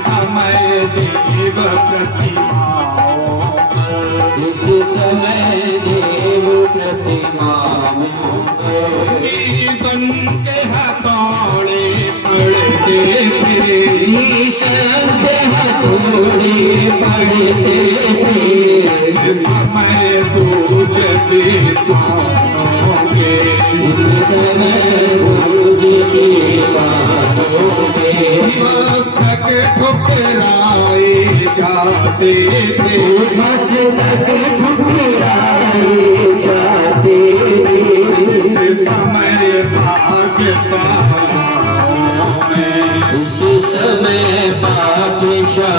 समय देव प्रतिमाओं जिस समय देव प्रतिमाओं संख्य हथौड़े पड़ते थे, संख्य हथौड़े पड़ते थे। समय दूज दीवानों के, समय दूज दीवानों के मस्तक ठुकराए जाते थे, मस्तक ठुकराए जाते थे। समय भाग्यशालाओं में, उस समय भाग्यशालाओं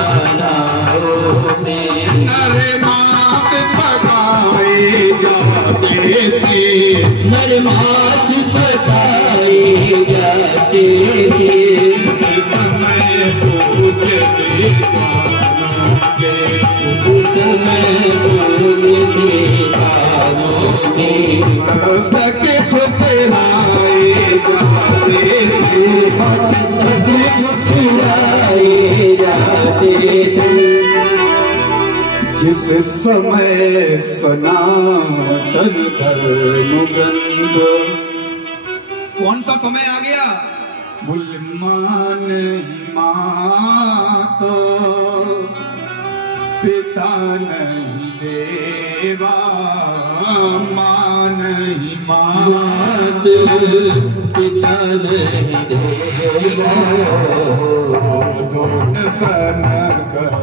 में नरमास पकाए जाते थे, नरमास पकाए जाते थे। समय दूज दीवानों के, उस समय दूज दीवानों के मस्तक ठुकराए जाते थे, ठुकराए जाते थे। जिस समय सनातन धर्म ग्रंथ, कौन सा समय आ गया? बुलमान ही माता, पिता नहीं देवा, मान ही मात, पिता नहीं देवा, साधुन सन कर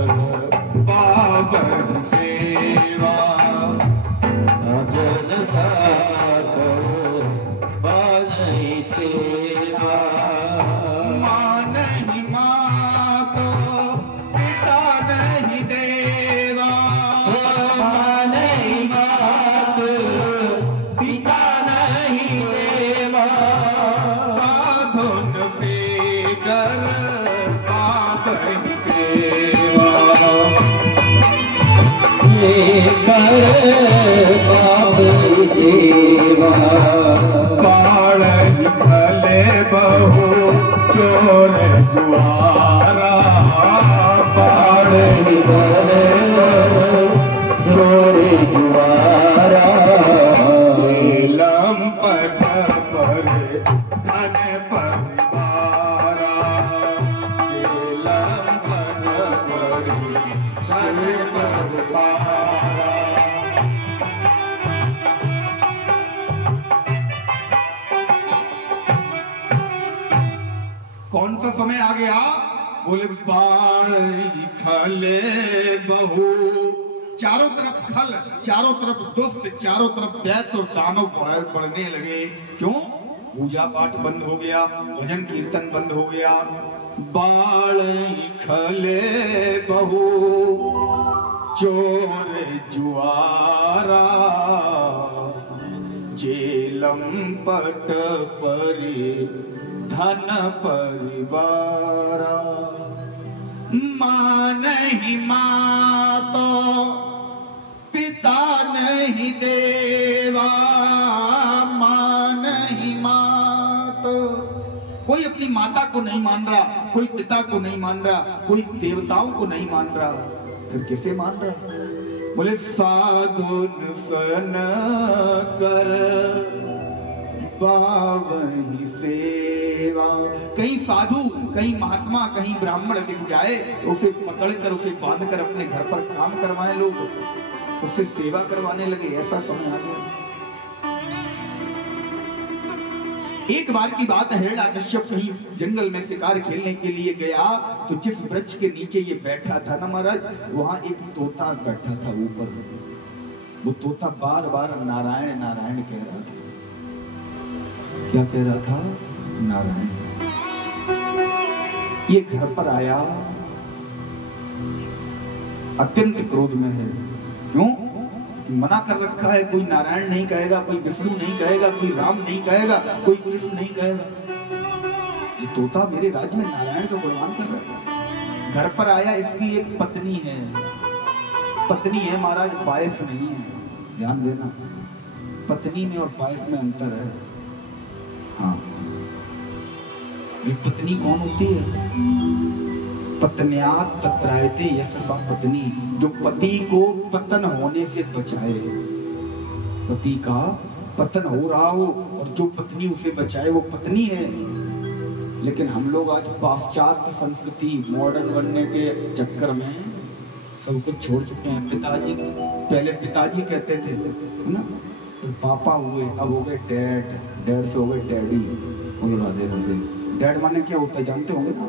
पावन सेवा, जन साकर बानी सेवा। मान ही मात, पिता नहीं देवा, नहीं बात पिता नहीं देवा, साधुन से कर पावन सेवा, लेकर पावन सेवा। बाण ही खले बहु चोर जुआरा, बाण ही चोरे जुआरा, झेलम पट पर धन परिवारा, झेलम पट पर धन परिवारा। कौन सा समय आ गया? बोले बाण ही खले बहु, चारों तरफ खल, चारों तरफ दुष्ट, चारों तरफ दैत्य और दानव बढ़ने लगे। क्यों? पूजा पाठ बंद हो गया, भजन कीर्तन बंद हो गया। बाण ही खले बहु चोर जुआरा, जेलम पट परी धन परिवारा, मां नहीं मातो, पिता नहीं देवा, मां नहीं मातो। कोई अपनी माता को नहीं मान रहा, कोई पिता को नहीं मान रहा, कोई देवताओं को नहीं मान रहा, फिर किसे मान रहा? बोले साधुन सन कर पावनी सेवा। कहीं साधु, कहीं महात्मा, कहीं ब्राह्मण दिख जाए तो उसे पकड़कर, उसे बांधकर अपने घर पर काम करवाए लोग, उससे सेवा करवाने लगे। ऐसा समय आ गया। एक बार की बात है, हिरण्यकश्यप कहीं जंगल में शिकार खेलने के लिए गया तो जिस वृक्ष के नीचे ये बैठा था ना महाराज, वहां एक तोता बैठा था ऊपर। वो तोता बार बार नारायण नारायण कह रहा था। क्या कह रहा था? नारायण। ये घर पर आया, अत्यंत क्रोध में है। क्यों? मना कर रखा है, कोई नारायण नहीं कहेगा, कोई विष्णु नहीं कहेगा, कोई राम नहीं कहेगा, कोई कृष्ण नहीं कहेगा। ये तोता मेरे राज्य में नारायण का गुणगान कर रहा है। घर पर आया, इसकी एक पत्नी है, पत्नी है महाराज, वाइफ नहीं है। ध्यान देना, पत्नी में और वाइफ में अंतर है। हाँ, ये पत्नी कौन होती है? पत्न्यात् तत्रायते यशसा पत्नी, जो पति को पतन होने से बचाए, पति का पतन हो रहा हो और जो पत्नी उसे बचाए वो पत्नी है। लेकिन हम लोग आज पाश्चात्य संस्कृति मॉडर्न बनने के चक्कर में सब कुछ छोड़ चुके हैं। पिताजी, पहले पिताजी कहते थे, है ना, तो पापा हुए, अब हो गए डैड, डैड से हो गए डैडी। बोलो राधे राधे। डैड माने क्या होता है जानते होंगे ना?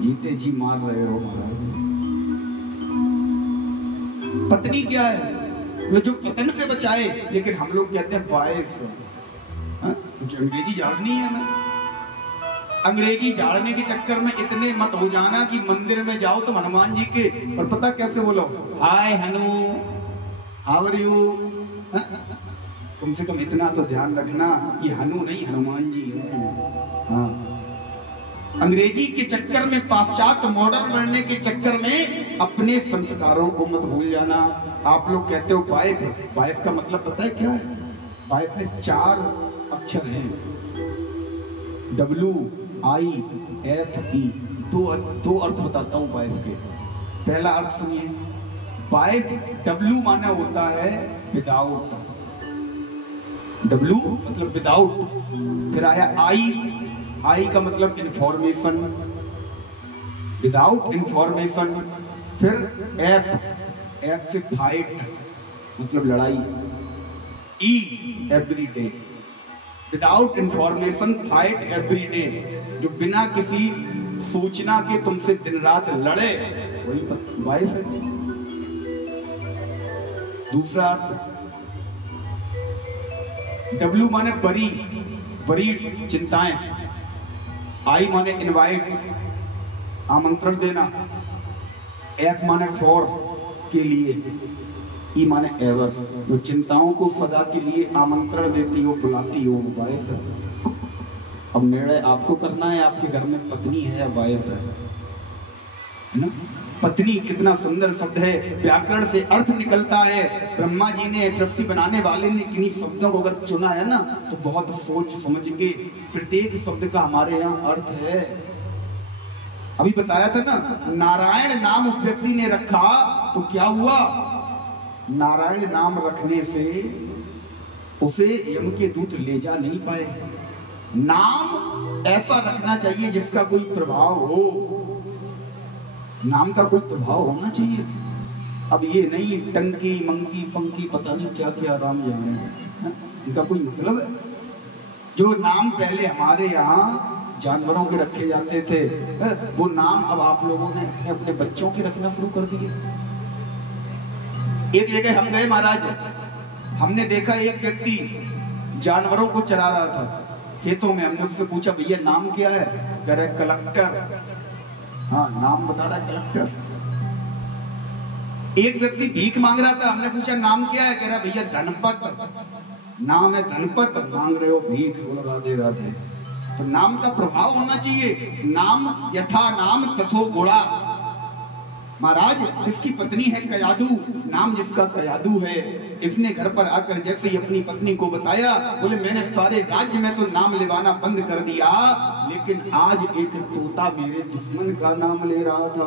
जीते जी मार रहे हो महाराज। पत्नी क्या है? वो जो पतन से बचाए। लेकिन हम लोग कहते हैं वाइफ। मुझे अंग्रेजी झाड़नी है। मैं अंग्रेजी झाड़ने के चक्कर में इतने मत हो जाना कि मंदिर में जाओ तो हनुमान जी के, और पता कैसे बोलो, हाय हनु, हाउ आर यू। कम से कम इतना तो ध्यान रखना कि हनु नहीं हनुमान जी है। हाँ, अंग्रेजी के चक्कर में, पाश्चात्य मॉडर्न बनने के चक्कर में अपने संस्कारों को मत भूल जाना। आप लोग कहते हो वाइफ, वाइफ का मतलब पता है क्या है? वाइफ में 4 अक्षर हैं, WIFE। दो अर्थ बताता हूं वाइफ के। पहला अर्थ सुनिए, वाइफ W माना होता है विदाउट, W मतलब विदाउट। फिर आया I का मतलब इंफॉर्मेशन, विदाउट इंफॉर्मेशन। फिर एफ से फाइट मतलब लड़ाई, E every day. Without information fight every day, जो बिना किसी सूचना के तुमसे दिन रात लड़े, वही वाइफ है। दूसरा अर्थ, W माने बरी, बरी चिंताएं। I माने इनवाइट, आमंत्रण देना। F माने फॉर, के लिए। E माने एवर, जो चिंताओं को सदा के लिए आमंत्रण देती हो, बुलाती हो, वाइफ है। अब निर्णय आपको करना है, आपके घर में पत्नी है या वाइफ है ना? पत्नी कितना सुंदर शब्द है, व्याकरण से अर्थ निकलता है। ब्रह्मा जी ने, सृष्टि बनाने वाले ने किन्हीं शब्दों को अगर चुना है ना, तो बहुत सोच समझ के प्रत्येक शब्द का हमारे यहाँ अर्थ है। अभी बताया था ना, नारायण नाम उस व्यक्ति ने रखा तो क्या हुआ? नारायण नाम रखने से उसे यम के दूत ले जा नहीं पाए। नाम ऐसा रखना चाहिए जिसका कोई प्रभाव हो, नाम का कोई प्रभाव होना चाहिए। अब ये नहीं टंकी मंकी पंकी पता नहीं क्या क्या राम जाने, इनका कोई मतलब है? जो नाम पहले हमारे यहाँ जानवरों के रखे जाते थे, वो नाम अब आप लोगों ने अपने बच्चों के रखना शुरू कर दिए। एक जगह हम गए महाराज, हमने देखा एक व्यक्ति जानवरों को चरा रहा था खेतों में। हमने उससे पूछा भैया नाम क्या है? कह रहे कलेक्टर। हाँ, नाम बता रहा है कलेक्टर। एक व्यक्ति भीख मांग रहा था, हमने पूछा नाम क्या है? कह रहा भैया धनपत, नाम है धनपत, मांग रहे हो भीख। बोलो राधे राधे। तो नाम का प्रभाव होना चाहिए। नाम यथा नाम तथो गुणा। महाराज, इसकी पत्नी है कयादू, नाम जिसका कयादू है, इसने घर पर आकर जैसे ही अपनी पत्नी को बताया, बोले मैंने सारे राज्य में तो नाम लेवाना बंद कर दिया, लेकिन आज एक तोता मेरे दुश्मन का नाम ले रहा था।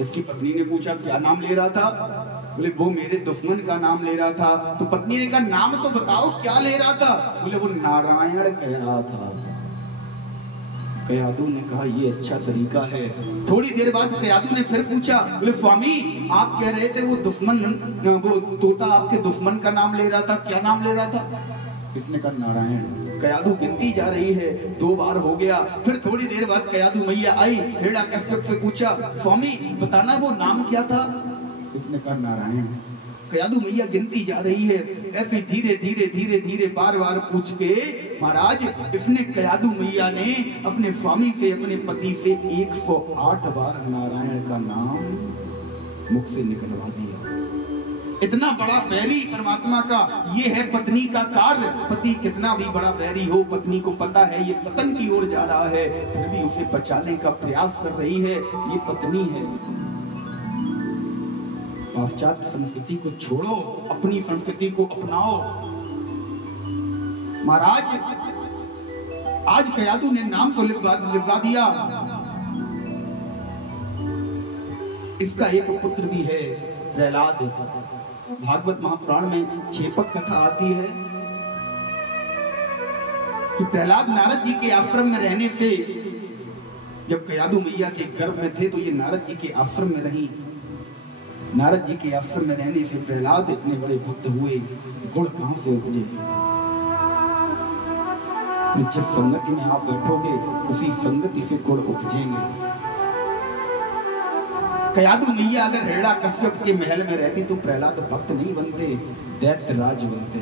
इसकी पत्नी ने पूछा क्या नाम ले रहा था? बोले वो मेरे दुश्मन का नाम ले रहा था। तो पत्नी ने कहा नाम तो बताओ क्या ले रहा था? बोले वो नारायण कह रहा था। कयादू ने कहा ये अच्छा तरीका है। थोड़ी देर बाद कयादू ने फिर पूछा, बोले स्वामी आप कह रहे थे वो दुश्मन, वो तोता आपके दुश्मन का नाम ले रहा था, क्या नाम ले रहा था? इसने कहा नारायण। कयादू गिनती जा रही है, 2 बार हो गया। फिर थोड़ी देर बाद कयादू मैया आई, हिरण्यकश्यप से पूछा स्वामी बताना वो नाम क्या था? इसने कहा नारायण। कयादू मैया गिनती जा रही है, ऐसे धीरे धीरे धीरे धीरे बार बार पूछ के महाराज इसने कयादू मैया ने अपने स्वामी से, अपने पति से 108 बार नारायण का नाम मुख से निकलवा दिया। इतना बड़ा बैरी परमात्मा का ये है पत्नी का कार्य। पति कितना भी बड़ा बैरी हो, पत्नी को पता है ये पतन की ओर जा रहा है, फिर भी उसे बचाने का प्रयास कर रही है, ये पत्नी है। पाश्चात्य संस्कृति को छोड़ो, अपनी संस्कृति को अपनाओ। महाराज आज कयादू ने नाम तो लिखवा दिया, इसका एक पुत्र भी है प्रहलाद। भागवत महापुराण में छेपक कथा आती है कि प्रहलाद नारद जी के आश्रम में रहने से, जब कयादू मैया के गर्भ में थे तो ये नारद जी के आश्रम में रही। नारद जी के आश्रम में रहने से प्रहलाद इतने बड़े भक्त हुए। गुण कहां से उपजे? जिस संगति में आप बैठोगे उसी संगति से गुण उपजेंगे। कयादू मैया अगर हिरण्याकश्यप के महल में रहती तो प्रहलाद भक्त नहीं बनते, दैत्य राज बनते।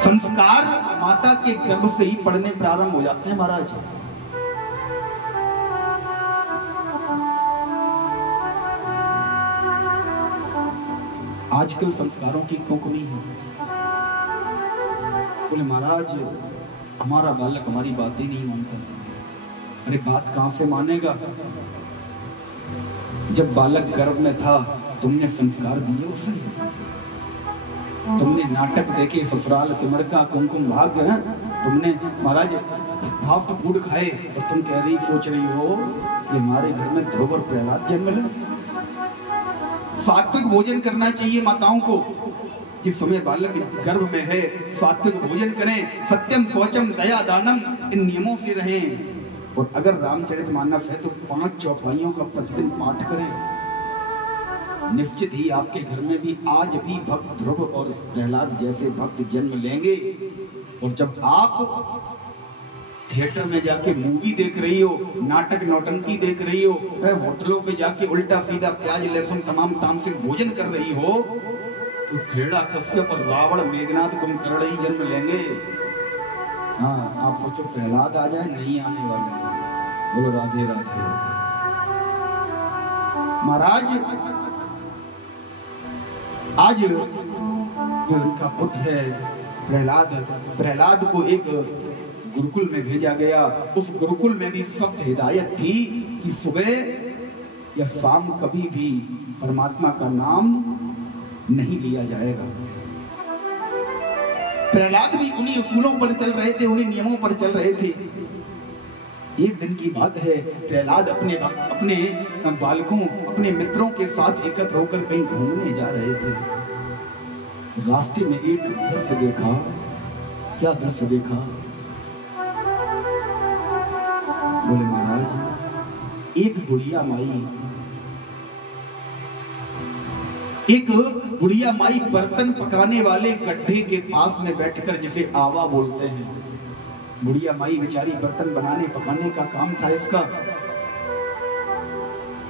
संस्कार माता के गर्भ से ही पढ़ने प्रारंभ हो जाते हैं महाराज। आजकल संस्कारों की क्यों कमी है? बोले महाराज हमारा बालक हमारी बात ही नहीं मानता। अरे बात कहां से मानेगा? जब बालक गर्भ में था तुमने संस्कार दिए उसे? तुमने नाटक देखे ससुराल सिमर का कुमकुम भाग्य है? तुमने महाराज फास्ट फूड खाए और तुम कह रही सोच रही हो कि हमारे घर में ध्रुव और प्रहलाद जन्म ले। सात्विक भोजन करना चाहिए माताओं को। जिस समय बालक गर्भ में है सात्विक भोजन करें, सत्यम शौचम दया दानम, इन नियमों से रहें। और अगर रामचरितमानस है तो 5 चौपाइयों का प्रतिदिन पाठ करें। निश्चित ही आपके घर में भी आज भी भक्त ध्रुव और प्रहलाद जैसे भक्त जन्म लेंगे। और जब आप थिएटर में जाके मूवी देख रही हो, नाटक नौटंकी देख रही हो, होटलों पे जाके उल्टा सीधा प्याज लहसुन तमाम तामसिक भोजन कर रही हो, तो हिरण्याकश्यप और रावण मेघनाथ कुंभकर्ण ही जन्म लेंगे। हाँ, आप सोचो प्रहलाद आ जाए, नहीं आने वाले। बोलो राधे राधे। महाराज आज जो उनका पुत्र है प्रहलाद को एक गुरुकुल में भेजा गया। उस गुरुकुल में भी सख्त हिदायत थी कि सुबह या शाम कभी भी परमात्मा का नाम नहीं लिया जाएगा। प्रहलाद भी उन्हीं उसूलों पर चल रहे थे, उन्हीं नियमों पर चल रहे थे। एक दिन की बात है, प्रहलाद अपने बालकों, अपने मित्रों के साथ एकत्र होकर कहीं घूमने जा रहे थे। रास्ते में एक दृश्य देखा। क्या दृश्य देखा? बोले महाराज एक बुढ़िया माई बर्तन पकाने वाले गड्ढे के पास में बैठकर, जिसे आवा बोलते हैं, बुढ़िया माई बेचारी बर्तन बनाने पकाने का काम था इसका,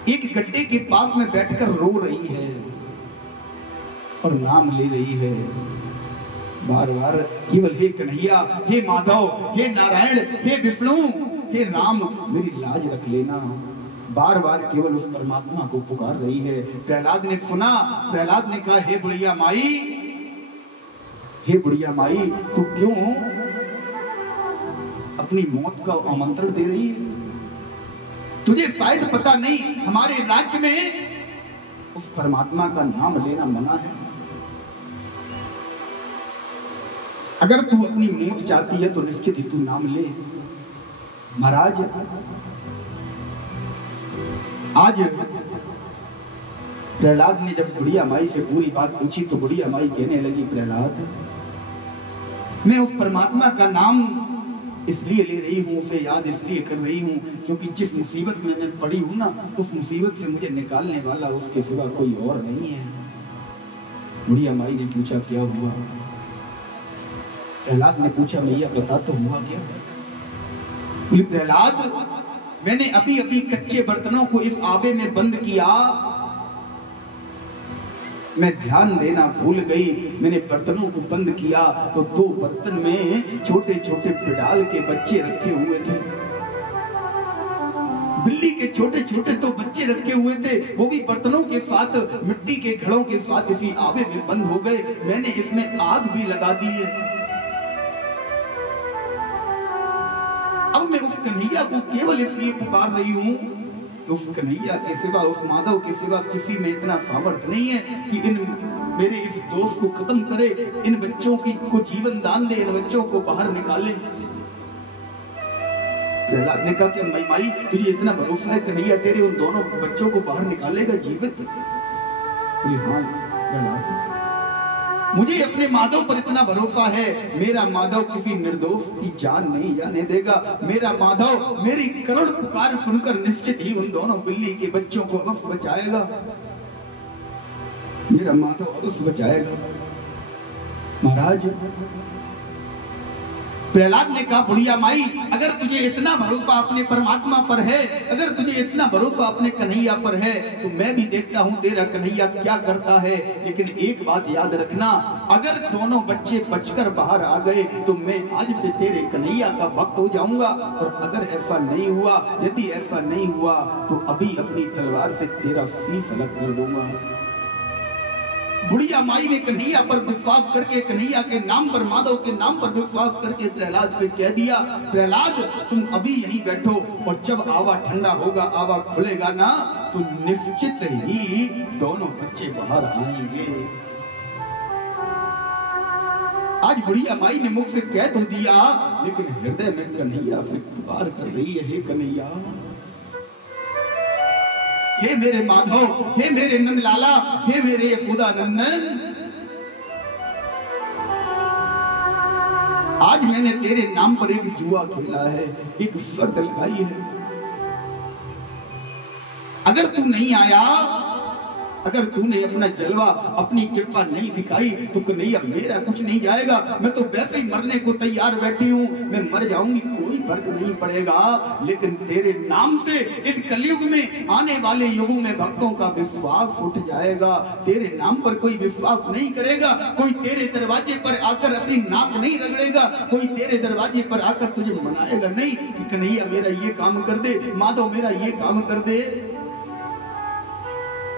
एक गड्ढे के पास में बैठकर रो रही है और नाम ले रही है बार बार, केवल हे कन्हैया, हे माधव, हे नारायण, हे विष्णु, हे राम, मेरी लाज रख लेना। बार बार केवल उस परमात्मा को पुकार रही है। प्रहलाद ने सुना। प्रहलाद ने कहा, हे बुढ़िया माई, तू क्यों अपनी मौत का आमंत्रण दे रही है? तुझे शायद पता नहीं, हमारे राज्य में उस परमात्मा का नाम लेना मना है। अगर तू अपनी मौत चाहती है तो निश्चित ही तू नाम ले। महाराज आज प्रहलाद ने जब बुढ़िया माई से पूरी बात पूछी तो बुढ़िया माई कहने लगी, प्रहलाद मैं उस परमात्मा का नाम इसलिए ले रही हूँ, उसे याद इसलिए कर रही हूँ क्योंकि जिस मुसीबत में मैं पड़ी हूँ ना, उस मुसीबत से मुझे निकालने वाला उसके सिवा कोई और नहीं है। बुढ़िया माई ने पूछा, क्या हुआ? प्रहलाद ने पूछा, मैया बता तो हुआ क्या? बोली, प्रहलाद मैंने अभी अभी कच्चे बर्तनों को इस आबे में बंद किया, मैं ध्यान देना भूल गई। मैंने बर्तनों को बंद किया तो 2 बर्तन में छोटे छोटे बिडाल के बच्चे रखे हुए थे, बिल्ली के छोटे छोटे 2 बच्चे रखे हुए थे, वो भी बर्तनों के साथ, मिट्टी के घड़ों के साथ इसी आबे में बंद हो गए। मैंने इसमें आग भी लगा दी है। अब मैं उस कन्हैया को केवल इसलिए पुकार रही हूं, उस कन्हैया के सिवा, उस माधव के सिवा किसी में इतना सामर्थ्य नहीं है कि इन मेरे इस दोष को खत्म करे, इन बच्चों को जीवन दान दे, इन बच्चों को बाहर निकाले। प्रहलाद ने कहा कि माई तुझे इतना भरोसा है कन्हैया तेरे उन दोनों बच्चों को बाहर निकालेगा जीवित? बोले हाँ प्रहलाद, मुझे अपने माधव पर इतना भरोसा है, मेरा माधव किसी निर्दोष की जान नहीं जाने देगा। मेरा माधव मेरी करुण पुकार सुनकर निश्चित ही उन दोनों बिल्ली के बच्चों को अवश्य बचाएगा, मेरा माधव अवश्य बचाएगा। महाराज प्रहलाद ने कहा बुढ़िया माई, अगर तुझे इतना भरोसा अपने परमात्मा पर है, अगर तुझे इतना भरोसा अपने कन्हैया पर है, तो मैं भी देखता हूं तेरा कन्हैया क्या करता है। लेकिन एक बात याद रखना, अगर दोनों बच्चे बचकर बाहर आ गए तो मैं आज से तेरे कन्हैया का भक्त हो जाऊंगा, और अगर ऐसा नहीं हुआ, यदि ऐसा नहीं हुआ तो अभी अपनी तलवार से तेरा शीश अलग कर दूंगा। बुढ़िया माई ने कन्हैया पर विश्वास करके, कन्हैया के नाम पर, माधव के नाम पर विश्वास करके प्रहलाद से कह दिया, प्रहलाद तुम अभी यहीं बैठो, और जब आवा ठंडा होगा, आवा खुलेगा ना, तो निश्चित ही दोनों बच्चे बाहर आएंगे। आज बुढ़िया माई ने मुख से कह तो दिया, लेकिन हृदय में कन्हैया से पुकार कर रही है, हे कन्हैया, हे मेरे माधव, हे मेरे नंदलाला, हे मेरे यशोदा नंदन, आज मैंने तेरे नाम पर एक जुआ खेला है, एक शर्त लगाई है, अगर तू नहीं आया, अगर तूने अपना जलवा, अपनी कृपा नहीं दिखाई, तो कन्हैया मेरा कुछ नहीं जाएगा, मैं तो वैसे ही मरने को तैयार बैठी हूँ, मैं मर जाऊंगी, कोई फर्क नहीं पड़ेगा, लेकिन तेरे नाम से इन कलयुग में, आने वाले युगों में भक्तों का विश्वास उठ जाएगा। तेरे नाम पर कोई विश्वास नहीं करेगा, कोई तेरे दरवाजे पर आकर अपनी नाक नहीं रगड़ेगा, कोई तेरे दरवाजे पर आकर तुझे मनाएगा नहीं कि कन्हैया मेरा ये काम कर दे, माधव मेरा ये काम कर दे,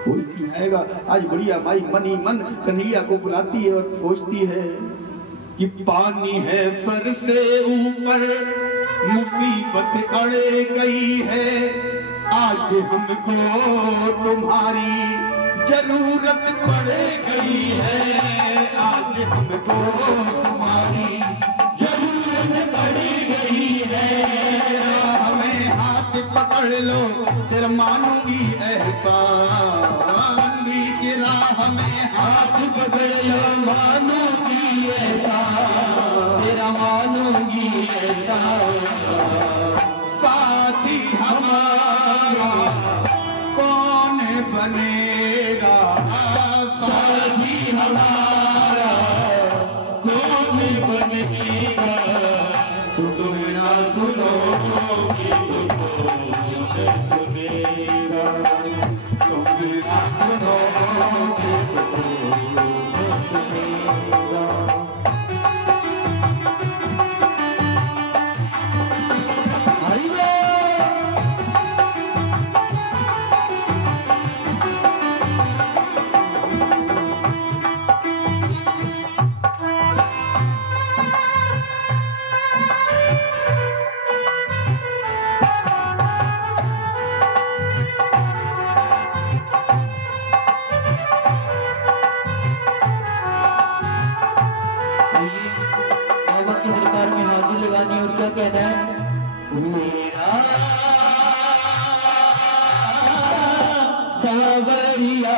कोई नहीं आएगा। आज बुढ़िया माई मन ही मन कन्हैया को बुलाती है और सोचती है कि पानी है सर से ऊपर, मुसीबत अड़े गई है, आज हमको तुम्हारी जरूरत पड़ गई है, आज हमको तुम्हारी जरूरत पड़ गई है, हमें हाथ पकड़ लो तेरा मानूंगी एहसान, बीच राह में हाथ पकड़ लो मानूंगी एहसान, तेरा मानूंगी एहसान, साथी हमारा कौन बनेगा, साथी हमारा कौन बनेगा, तुम ना सुनोगे तो सुनेगा, तुम ना सुनोगे तो सुनेगा। कहना है मेरा सावरिया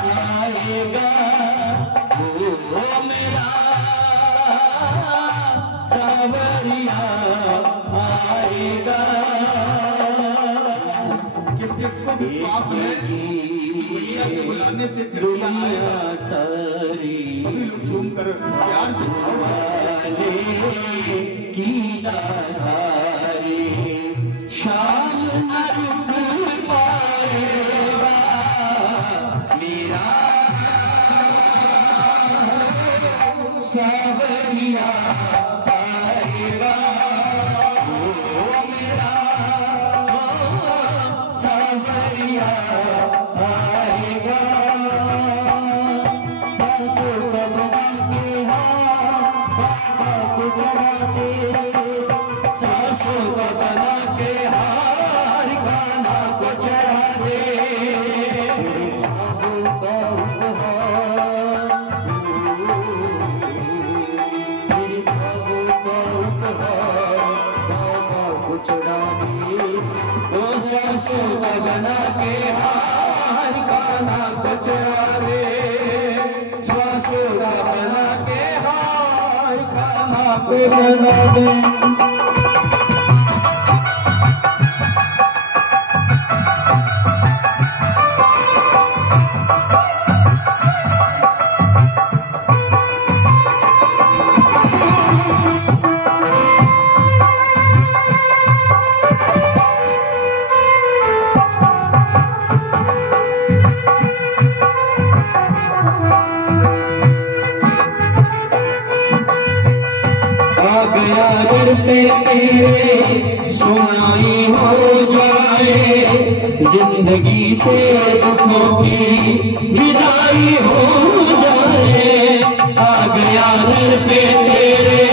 आएगा, वो मेरा सावरिया आएगा। किस किस को विश्वास है मैया के बुलाने से कन्हैया आएगा? सभी लोग झूम कर प्यार से की धारे शाम न रुक पाएगा, मेरा सावरिया आएगा, वो मेरा सावरिया आएगा। सासों को बना के हार गाना को चढ़ा दे, को चढ़ा सोना बना के हार कान्हा को चरावे, सोना बना के हार कान्हा को चरावे। घर पे तेरे सुनाई हो जाए, जिंदगी से दुखों की विदाई हो जाए। आ गया घर पे तेरे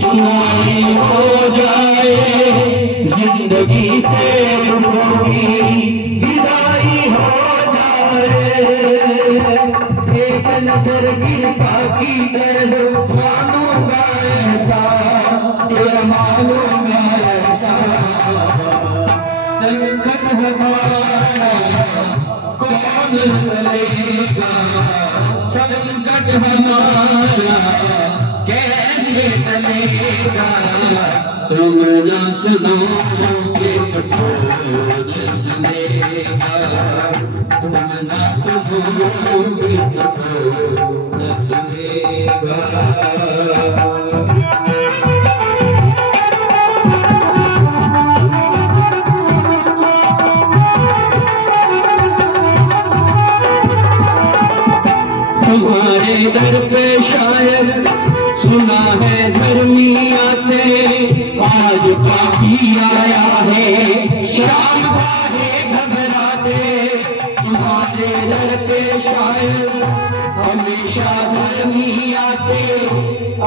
सुनाई हो जाए, जिंदगी से दुखों की विदाई हो जाए। एक नजर गिरता की दिल मानूंगा ऐसा, तेरा मानूंगा ऐसा। संकट हमारा कौन टलेगा, संकट हमारा कैसे टलेगा। तुम ना सुनोगे तो कौन सुनेगा, तुम ना सुनोगे तो कौन सुनेगा। तुम्हारे दर पे शायद सुना है धर्मी आते, आज पापी आया है शाम है घबराते। तुम्हारे दर पे शायद हमेशा धर्मी आते,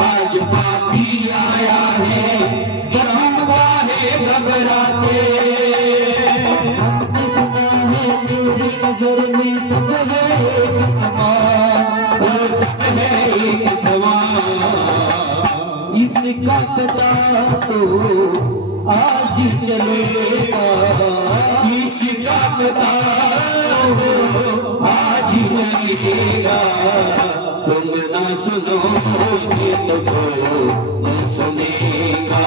आज पापी आया है शाम है घबराते। हमने सुना है तेरी नजर में सब है एक समान, सब है एक समान। इसका पता तो आज ही चलेगा, इसका पता तो आज ही चलेगा। तुम ना सुनोगे तो कौन सुनेगा,